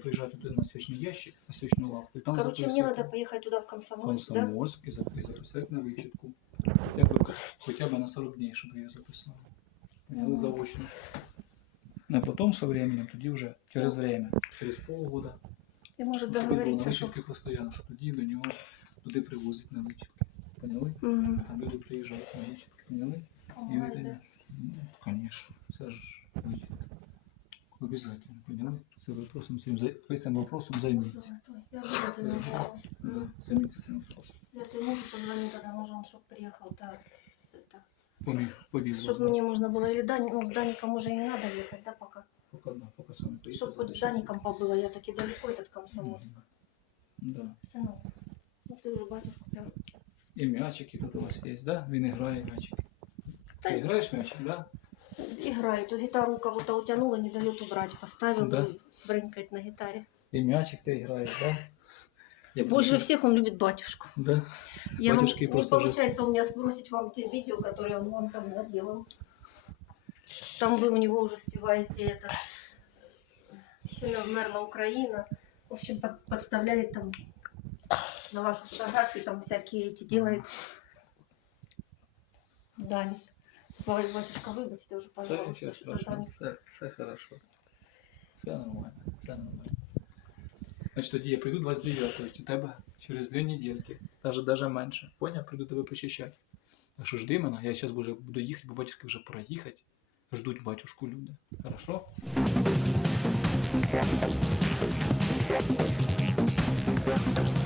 приїжджати туди на свічний ящик, на свічну лавку, і там Короче, мне записувати надо поехать туда в Комсомольск, да? комсомольськ і зап- і записати на вичітку. Хоча б, хоча б на 40 днів, щоб я записав. Поняли Мгм. заочно. А потім со временем, тоді вже через время, через полгода. И может Щоб було договориться, на что... вичітки постійно, що тоді до нього туди привозять на вичітки. Поняли? Мгм. Там люди приїжджають на вичітки, поняли? І ви тоді. Ну, Конечно, це ж вичітка. Обязательно, поняли? Це вопросом цим зай- ви цим вопросом займіться. Я обязательно займусь. Да, займіться цим вопросом. Я твоему мужу позвоню тогда, может он чтоб приехал, да. Это. Поміг, повіз Чтоб мне можно было, или Дани, ну, с Даником уже и не надо ехать, да, пока. Пока, да, пока сами Чтоб приїхали. хоть с Даником побыло, я таки далеко этот Комсомольск. Да. Сынок, ну ты уже батюшку прям... І м'ячики тут у вас є, да? Він і грає м'ячик. Да, Ти граєш м'ячик, да? Играет, гитару у кого-то утянула, не дает убрать, поставил Да. и брынкает на гитаре. І м'ячик ти граєш, да? Я Больше буду- всех он любит батюшку. Да. Я вам, Батюшки не просто уже- получается у меня сбросить вам те видео, которые он вам там наделал. Там вы у него уже спеваете это. Еще не вмерла Украина. В общем, под- подставляет там на вашу фотографию, там всякие эти делает. Дань. Ой, батюшка, выбачьте уже, Та пожалуйста. нічого что-то страшного, там. все, все хорошо. Все нормально, все нормально. Значить, тоді я прийду 29-го, у тебе через дві недельки, даже, даже менше. Поняв, прийду тебе почищати. Так що жди мене, я зараз вже буду їхати, бо батюшки вже пора їхати. Ждуть батюшку люди. Хорошо? Thank